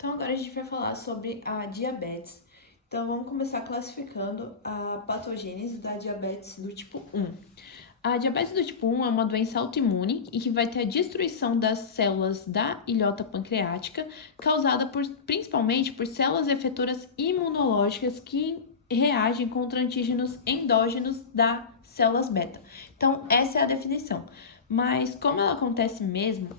Então, agora a gente vai falar sobre a diabetes. Então, vamos começar classificando a patogênese da diabetes do tipo 1. A diabetes do tipo 1 é uma doença autoimune e que vai ter a destruição das células da ilhota pancreática, causada principalmente por células efetoras imunológicas que reagem contra antígenos endógenos das células beta. Então, essa é a definição. Mas como ela acontece mesmo,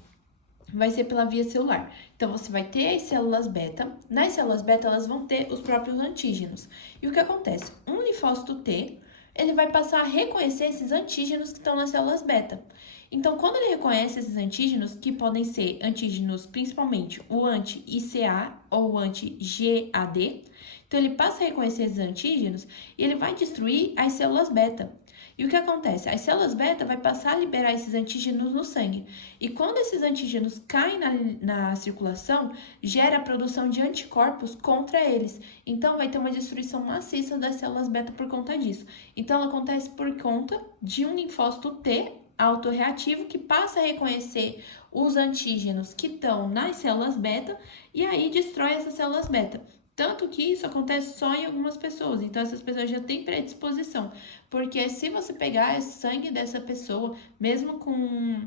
vai ser pela via celular. Então, você vai ter as células beta. Nas células beta, elas vão ter os próprios antígenos. E o que acontece? Um linfócito T, ele vai passar a reconhecer esses antígenos que estão nas células beta. Então, quando ele reconhece esses antígenos, que podem ser antígenos principalmente o anti-ICA ou o anti-GAD, então ele passa a reconhecer esses antígenos e ele vai destruir as células beta. E o que acontece? As células beta vai passar a liberar esses antígenos no sangue. E quando esses antígenos caem na circulação, gera a produção de anticorpos contra eles. Então, vai ter uma destruição maciça das células beta por conta disso. Então, ela acontece por conta de um linfócito T autorreativo que passa a reconhecer os antígenos que estão nas células beta e aí destrói essas células beta. Tanto que isso acontece só em algumas pessoas, então essas pessoas já têm predisposição. Porque se você pegar esse sangue dessa pessoa, mesmo com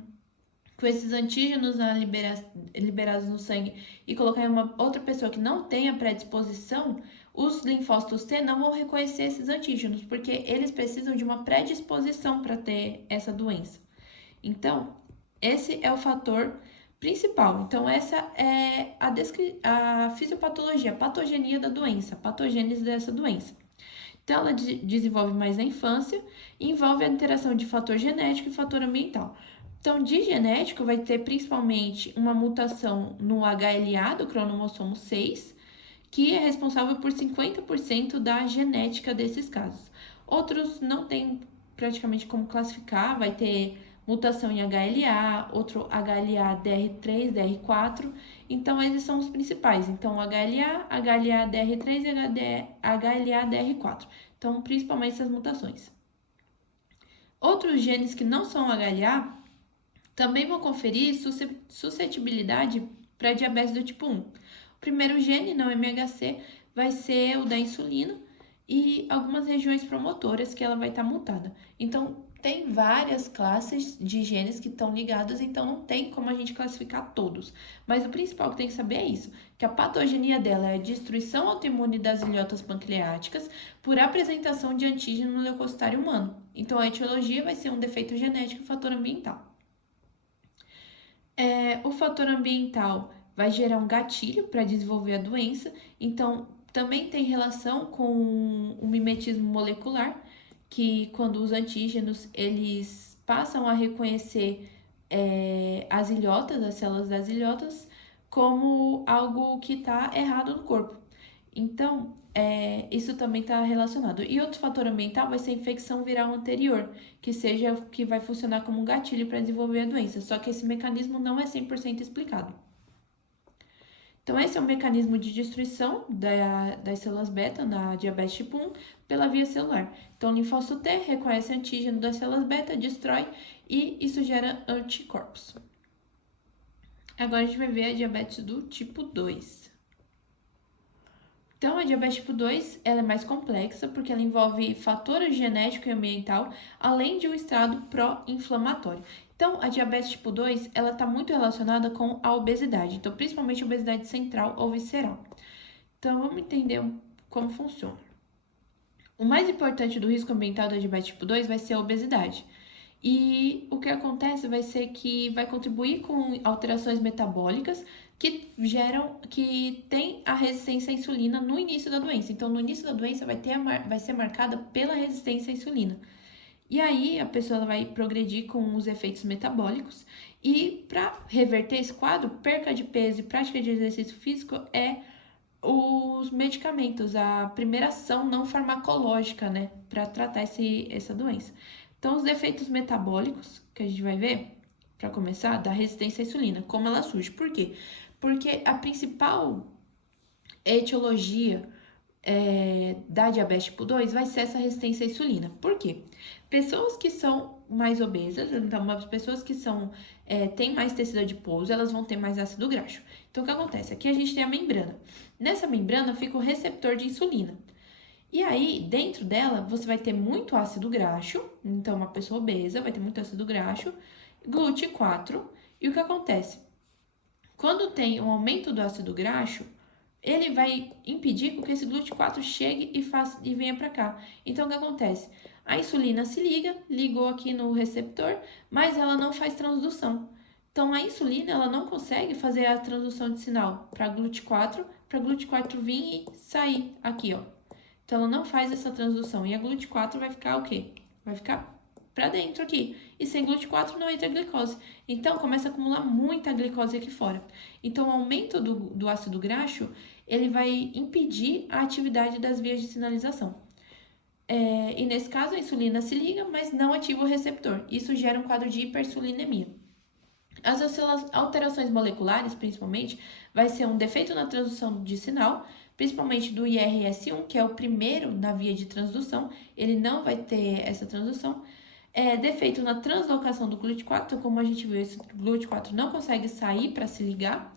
esses antígenos liberados no sangue e colocar em uma outra pessoa que não tenha predisposição, os linfócitos T não vão reconhecer esses antígenos, porque eles precisam de uma predisposição para ter essa doença. Então, esse é o fator principal. Então, essa é a fisiopatologia, a patogenia da doença, a patogênese dessa doença. Então, ela desenvolve mais na infância e envolve a interação de fator genético e fator ambiental. Então, de genético, vai ter principalmente uma mutação no HLA do cromossomo 6, que é responsável por 50% da genética desses casos. Outros não tem praticamente como classificar, vai ter mutação em HLA, outro HLA DR3, DR4, então esses são os principais. Então, HLA, HLA DR3 e HLA DR4. Então, principalmente essas mutações. Outros genes que não são HLA também vão conferir suscetibilidade para diabetes do tipo 1. O primeiro gene, não MHC, vai ser o da insulina e algumas regiões promotoras que ela vai estar mutada. Então, tem várias classes de genes que estão ligados, então não tem como a gente classificar todos. Mas o principal que tem que saber é isso, que a patogenia dela é a destruição autoimune das ilhotas pancreáticas por apresentação de antígeno no leucocitário humano. Então, a etiologia vai ser um defeito genético e fator ambiental. O fator ambiental vai gerar um gatilho para desenvolver a doença, então também tem relação com o mimetismo molecular, que quando os antígenos eles passam a reconhecer as ilhotas, as células das ilhotas, como algo que está errado no corpo. Então, isso também está relacionado. E outro fator ambiental vai ser a infecção viral anterior, que vai funcionar como um gatilho para desenvolver a doença. Só que esse mecanismo não é 100% explicado. Então, esse é o mecanismo de destruição das células beta na diabetes tipo 1 pela via celular. Então, o linfócito T reconhece antígeno das células beta, destrói e isso gera anticorpos. Agora a gente vai ver a diabetes do tipo 2. Então, a diabetes tipo 2 ela é mais complexa porque ela envolve fatores genético e ambiental, além de um estado pró-inflamatório. Então, a diabetes tipo 2 ela está muito relacionada com a obesidade, então principalmente a obesidade central ou visceral. Então, vamos entender como funciona. O mais importante do risco ambiental da diabetes tipo 2 vai ser a obesidade. E o que acontece vai ser que vai contribuir com alterações metabólicas que tem a resistência à insulina no início da doença. Então, no início da doença vai ser marcada pela resistência à insulina. E aí a pessoa vai progredir com os efeitos metabólicos. E para reverter esse quadro, perca de peso e prática de exercício físico é os medicamentos, a primeira ação não farmacológica, né, para tratar essa doença. Então, os defeitos metabólicos que a gente vai ver, para começar, da resistência à insulina, como ela surge. Por quê? Porque a principal etiologia da diabetes tipo 2 vai ser essa resistência à insulina. Por quê? Pessoas que são mais obesas, então as pessoas que têm mais tecido adiposo, elas vão ter mais ácido graxo. Então, o que acontece? Aqui a gente tem a membrana. Nessa membrana fica o receptor de insulina. E aí, dentro dela, você vai ter muito ácido graxo. Então, uma pessoa obesa vai ter muito ácido graxo, GLUT4. E o que acontece? Quando tem um aumento do ácido graxo, ele vai impedir que esse GLUT4 chegue e venha para cá. Então, o que acontece? A insulina se liga, ligou aqui no receptor, mas ela não faz transdução. Então, a insulina ela não consegue fazer a transdução de sinal para GLUT4 vir e sair aqui, ó. Então, ela não faz essa transdução. E a GLUT4 vai ficar o quê? Vai ficar para dentro aqui. E sem GLUT4 não entra glicose. Então, começa a acumular muita glicose aqui fora. Então, o aumento do ácido graxo, ele vai impedir a atividade das vias de sinalização. E nesse caso, a insulina se liga, mas não ativa o receptor. Isso gera um quadro de hipersulinemia. As alterações moleculares, principalmente, vai ser um defeito na transdução de sinal, principalmente do IRS1, que é o primeiro na via de transdução, ele não vai ter essa transdução. Defeito na translocação do GLUT4, como a gente viu, esse GLUT4 não consegue sair para se ligar.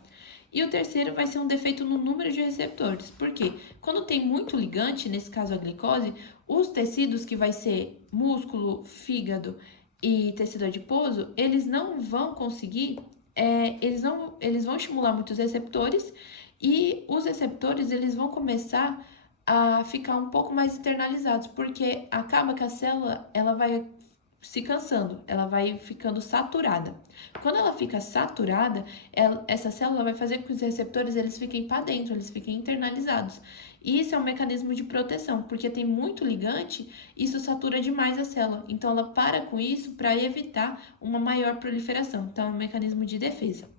E o terceiro vai ser um defeito no número de receptores. Por quê? Quando tem muito ligante, nesse caso a glicose, os tecidos que vai ser músculo, fígado e tecido adiposo, eles não vão conseguir, eles vão estimular muitos receptores e os receptores eles vão começar a ficar um pouco mais internalizados, porque acaba que a célula ela vai se cansando, ela vai ficando saturada. Quando ela fica saturada, essa célula vai fazer com que os receptores eles fiquem para dentro, eles fiquem internalizados. E isso é um mecanismo de proteção, porque tem muito ligante, isso satura demais a célula. Então ela para com isso para evitar uma maior proliferação. Então é um mecanismo de defesa.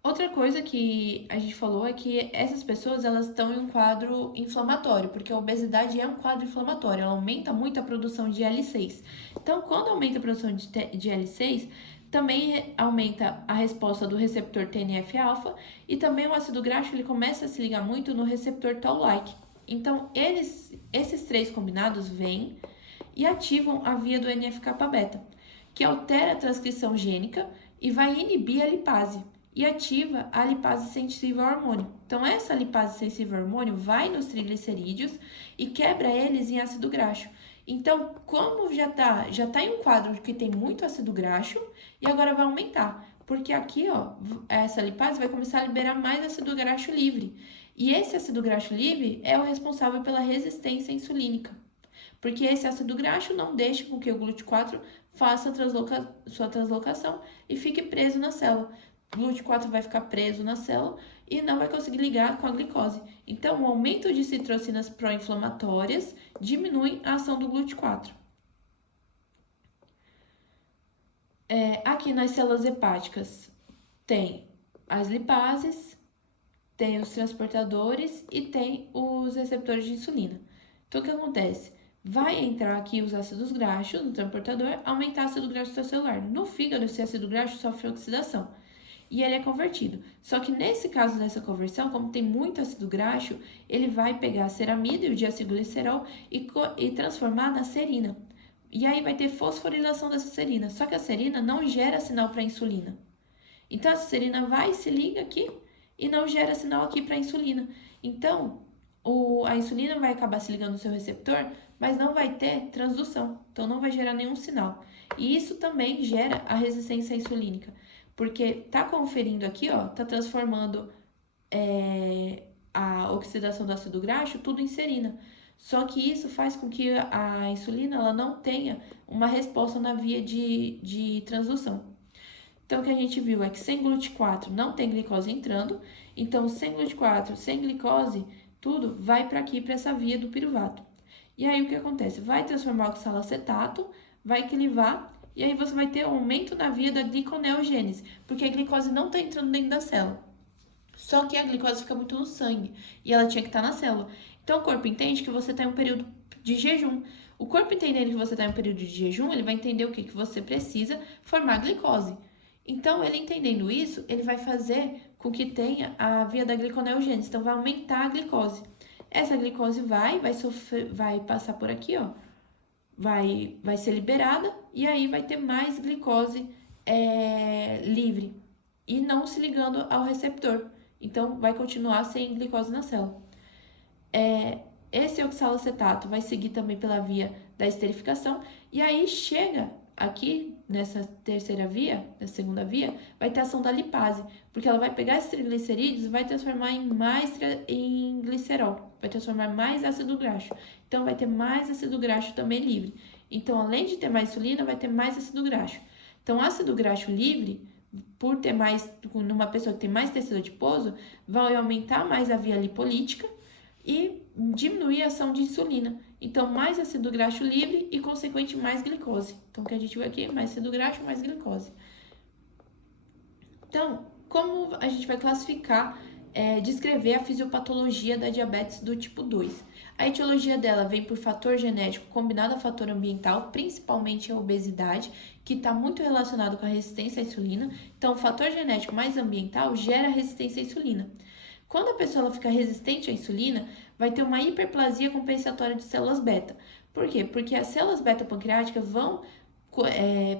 Outra coisa que a gente falou é que essas pessoas elas estão em um quadro inflamatório, porque a obesidade é um quadro inflamatório, ela aumenta muito a produção de IL-6. Então, quando aumenta a produção de IL-6, também aumenta a resposta do receptor TNF-alfa e também o ácido graxo ele começa a se ligar muito no receptor Toll-like. Então, esses três combinados vêm e ativam a via do NF-κ-beta, que altera a transcrição gênica e vai inibir a lipase e ativa a lipase sensível ao hormônio. Então, essa lipase sensível ao hormônio vai nos triglicerídeos e quebra eles em ácido graxo. Então, como já tá em um quadro que tem muito ácido graxo, e agora vai aumentar. Porque aqui, ó, essa lipase vai começar a liberar mais ácido graxo livre. E esse ácido graxo livre é o responsável pela resistência insulínica. Porque esse ácido graxo não deixa com que o GLUT4 faça sua translocação e fique preso na célula. O GLUT4 vai ficar preso na célula e não vai conseguir ligar com a glicose. Então, o aumento de citrocinas pró-inflamatórias diminui a ação do GLUT4. Aqui nas células hepáticas tem as lipases, tem os transportadores e tem os receptores de insulina. Então, o que acontece? Vai entrar aqui os ácidos graxos no transportador, aumentar o ácido graxo celular. No fígado, esse ácido graxo sofre oxidação e ele é convertido. Só que nesse caso dessa conversão, como tem muito ácido graxo, ele vai pegar a ceramida e o diacilglicerol e transformar na serina. E aí vai ter fosforilação dessa serina. Só que a serina não gera sinal para a insulina. Então, essa serina vai e se liga aqui e não gera sinal aqui para a insulina. Então, a insulina vai acabar se ligando no seu receptor, mas não vai ter transdução. Então, não vai gerar nenhum sinal. E isso também gera a resistência insulínica. Porque tá conferindo aqui, ó, tá transformando a oxidação do ácido graxo tudo em serina. Só que isso faz com que a insulina ela não tenha uma resposta na via de transdução. Então, o que a gente viu é que sem GLUT4 não tem glicose entrando. Então, sem GLUT4, sem glicose, tudo vai para aqui, para essa via do piruvato. E aí, o que acontece? Vai transformar o oxalacetato, vai clivar, e aí você vai ter um aumento na via da gliconeogênese, porque a glicose não está entrando dentro da célula. Só que a glicose fica muito no sangue, e ela tinha que estar na célula. Então, o corpo entende que você está em um período de jejum. O corpo entendendo que você está em um período de jejum, ele vai entender o que você precisa formar glicose. Então, ele entendendo isso, ele vai fazer com que tenha a via da gliconeogênese. Então, vai aumentar a glicose. Essa glicose vai passar por aqui, ó. Vai ser liberada e aí vai ter mais glicose livre. e não se ligando ao receptor. Então, vai continuar sem glicose na célula. Esse oxalacetato vai seguir também pela via da esterificação, e aí chega aqui nessa terceira via, na segunda via, vai ter a ação da lipase, porque ela vai pegar esses triglicerídeos e vai transformar em glicerol, vai transformar mais ácido graxo. Então, vai ter mais ácido graxo também livre. Então, além de ter mais insulina, vai ter mais ácido graxo. Então, ácido graxo livre, por ter mais, numa pessoa que tem mais tecido adiposo, vai aumentar mais a via lipolítica e diminuir a ação de insulina. Então, mais ácido graxo livre e, consequente, mais glicose. Então, o que a gente vê aqui, mais ácido graxo, mais glicose. Então, como a gente vai classificar, descrever a fisiopatologia da diabetes do tipo 2? A etiologia dela vem por fator genético combinado a fator ambiental, principalmente a obesidade, que está muito relacionado com a resistência à insulina. Então, o fator genético mais ambiental gera resistência à insulina. Quando a pessoa ela fica resistente à insulina, vai ter uma hiperplasia compensatória de células beta. Por quê? Porque as células beta pancreáticas vão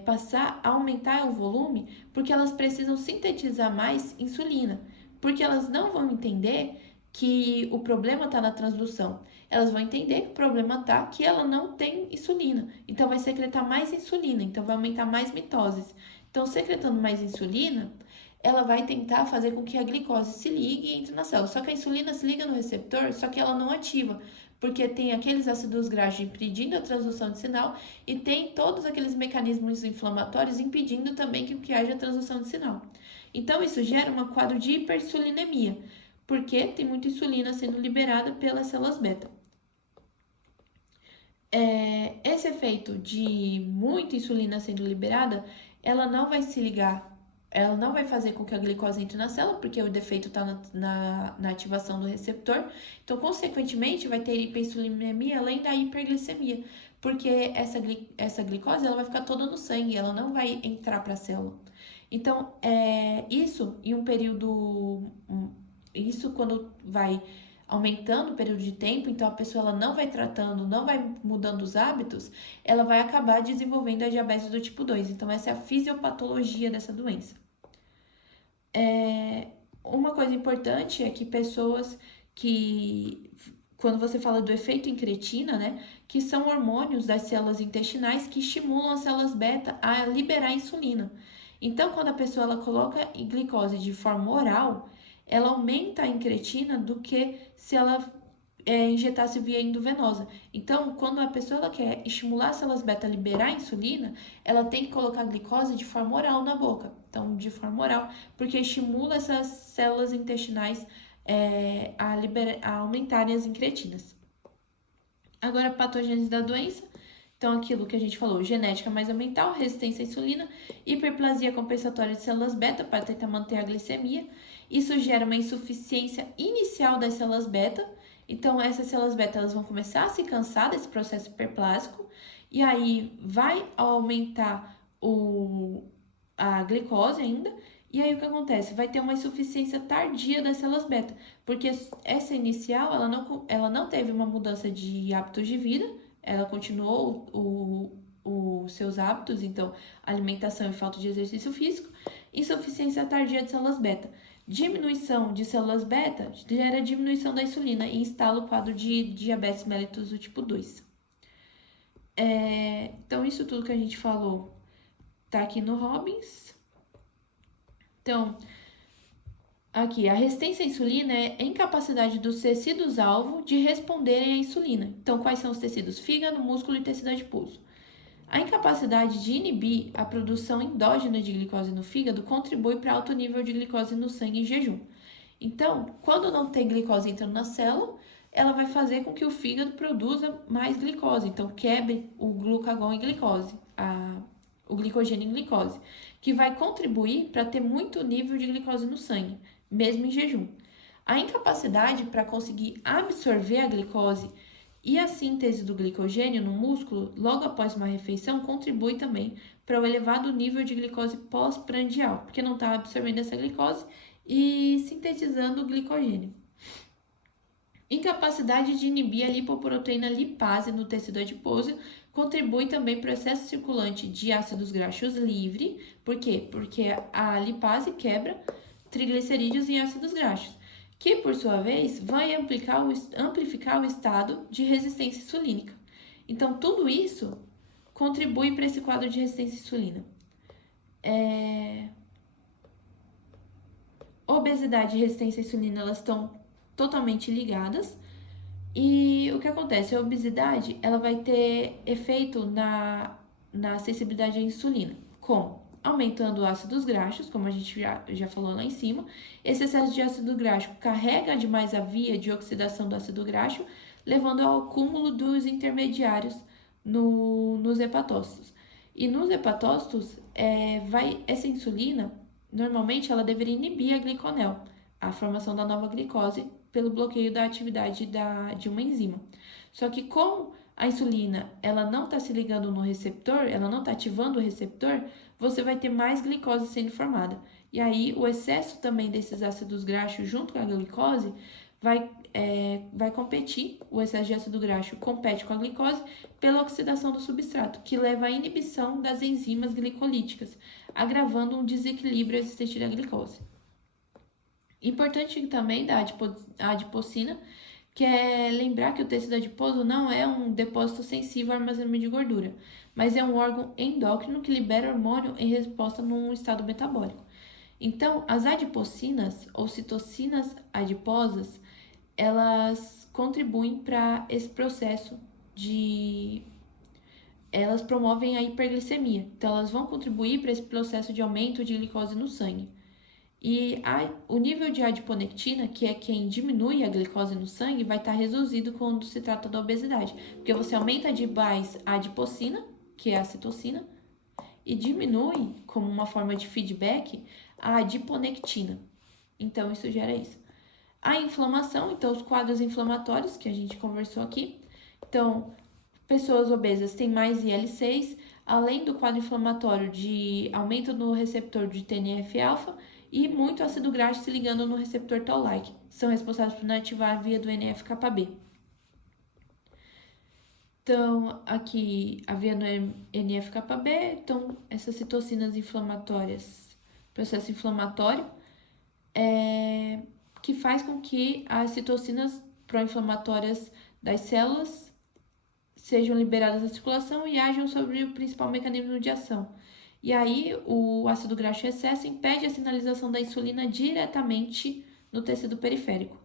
passar a aumentar o volume porque elas precisam sintetizar mais insulina. Porque elas não vão entender que o problema está na transdução. Elas vão entender que o problema está que ela não tem insulina. Então, vai secretar mais insulina. Então, vai aumentar mais mitoses. Então, secretando mais insulina, ela vai tentar fazer com que a glicose se ligue e entre na célula. Só que a insulina se liga no receptor, só que ela não ativa, porque tem aqueles ácidos graxos impedindo a transdução de sinal e tem todos aqueles mecanismos inflamatórios impedindo também que haja transdução de sinal. Então, isso gera um quadro de hiperinsulinemia, porque tem muita insulina sendo liberada pelas células beta. Esse efeito de muita insulina sendo liberada, ela não vai se ligar, ela não vai fazer com que a glicose entre na célula, porque o defeito está na ativação do receptor. Então, consequentemente, vai ter hiperinsulinemia além da hiperglicemia, porque essa glicose ela vai ficar toda no sangue, ela não vai entrar para a célula. Então, isso em um período, isso quando vai aumentando o período de tempo, então a pessoa ela não vai tratando, não vai mudando os hábitos, ela vai acabar desenvolvendo a diabetes do tipo 2. Então, essa é a fisiopatologia dessa doença. Uma coisa importante é que pessoas que, quando você fala do efeito incretina, né, que são hormônios das células intestinais que estimulam as células beta a liberar insulina. Então, quando a pessoa ela coloca glicose de forma oral, ela aumenta a incretina do que se ela injetasse via endovenosa. Então, quando a pessoa ela quer estimular as células beta a liberar a insulina, ela tem que colocar a glicose de forma oral na boca. Então, de forma oral, porque estimula essas células intestinais a aumentarem as incretinas. Agora, a patogênese da doença. Então, aquilo que a gente falou, genética mais ambiental, resistência à insulina, hiperplasia compensatória de células beta para tentar manter a glicemia. Isso gera uma insuficiência inicial das células beta. Então, essas células beta elas vão começar a se cansar desse processo hiperplásico e aí vai aumentar a glicose ainda. E aí, o que acontece? Vai ter uma insuficiência tardia das células beta, porque essa inicial ela não teve uma mudança de hábitos de vida, ela continuou os seus hábitos, então alimentação e falta de exercício físico, insuficiência tardia de células beta. Diminuição de células beta gera diminuição da insulina e instala o quadro de diabetes mellitus do tipo 2. Então, isso tudo que a gente falou tá aqui no Robbins. Então, aqui, a resistência à insulina é a incapacidade dos tecidos-alvo de responderem à insulina. Então, quais são os tecidos? Fígado, músculo e tecido adiposo. A incapacidade de inibir a produção endógena de glicose no fígado contribui para alto nível de glicose no sangue em jejum. Então, quando não tem glicose entrando na célula, ela vai fazer com que o fígado produza mais glicose. Então, quebre o glucagon em glicose, o glicogênio em glicose, que vai contribuir para ter muito nível de glicose no sangue, mesmo em jejum. A incapacidade para conseguir absorver a glicose e a síntese do glicogênio no músculo logo após uma refeição contribui também para o elevado nível de glicose pós-prandial, porque não está absorvendo essa glicose e sintetizando o glicogênio. Incapacidade de inibir a lipoproteína lipase no tecido adiposo contribui também para o excesso circulante de ácidos graxos livre. Por quê? Porque a lipase quebra triglicerídeos em ácidos graxos, que por sua vez vai amplificar o estado de resistência insulínica. Então, tudo isso contribui para esse quadro de resistência à insulina. Obesidade e resistência à insulina, elas estão totalmente ligadas. E o que acontece? A obesidade, ela vai ter efeito na sensibilidade à insulina. Como? Aumentando ácidos graxos, como a gente já falou lá em cima. Esse excesso de ácido graxo carrega demais a via de oxidação do ácido graxo, levando ao acúmulo dos intermediários nos hepatócitos. E nos hepatócitos, essa insulina, normalmente, ela deveria inibir a gliconel, a formação da nova glicose, pelo bloqueio da atividade de uma enzima. Só que como a insulina ela não está se ligando no receptor, ela não está ativando o receptor, você vai ter mais glicose sendo formada. E aí o excesso também desses ácidos graxos junto com a glicose vai competir, o excesso de ácido graxo compete com a glicose pela oxidação do substrato, que leva à inibição das enzimas glicolíticas, agravando um desequilíbrio existente da glicose. Importante também da adipocina, que é lembrar que o tecido adiposo não é um depósito sensível ao armazenamento de gordura, mas é um órgão endócrino que libera hormônio em resposta num estado metabólico. Então, as adipocinas ou citocinas adiposas, elas contribuem para esse processo elas promovem a hiperglicemia. Então, elas vão contribuir para esse processo de aumento de glicose no sangue. E o nível de adiponectina, que é quem diminui a glicose no sangue, vai estar reduzido quando se trata da obesidade. Porque você aumenta demais a adipocina, que é a citocina, e diminui, como uma forma de feedback, a adiponectina. Então, isso gera isso. A inflamação, então, os quadros inflamatórios, que a gente conversou aqui. Então, pessoas obesas têm mais IL-6, além do quadro inflamatório de aumento no receptor de TNF-alfa, e muito ácido graxo se ligando no receptor Toll-like, são responsáveis por inativar a via do NF-κB. Então, aqui a via do NF-κB, então essas citocinas inflamatórias, processo inflamatório, que faz com que as citocinas pró-inflamatórias das células sejam liberadas na circulação e ajam sobre o principal mecanismo de ação. E aí, o ácido graxo em excesso impede a sinalização da insulina diretamente no tecido periférico,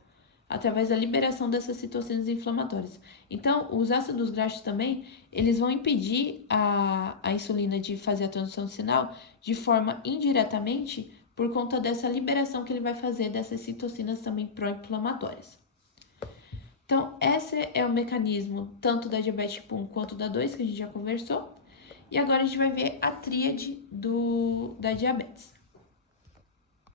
através da liberação dessas citocinas inflamatórias. Então, os ácidos graxos também, eles vão impedir a insulina de fazer a transdução do sinal de forma indiretamente por conta dessa liberação que ele vai fazer dessas citocinas também pró-inflamatórias. Então, esse é o mecanismo tanto da diabetes tipo 1 quanto da 2, que a gente já conversou. E agora a gente vai ver a tríade da diabetes.